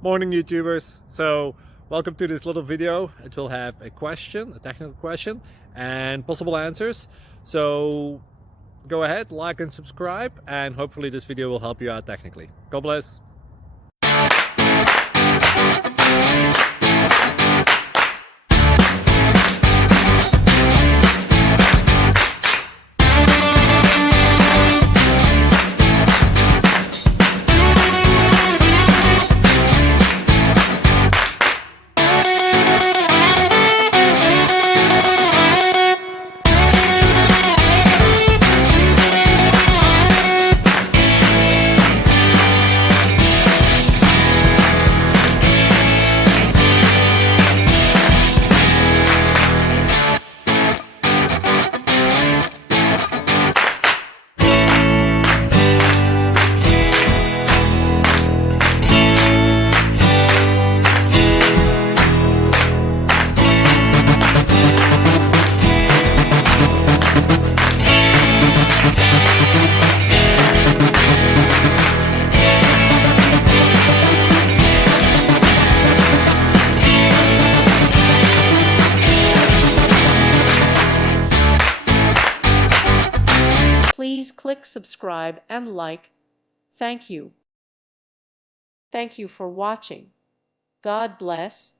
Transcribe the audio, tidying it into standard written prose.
Morning, YouTubers. So welcome to this little video. It will have a question, a technical question, and possible answers. So go ahead, like and subscribe, and hopefully this video will help you out technically. God bless. Please click subscribe and like. Thank you. Thank you for watching. God bless.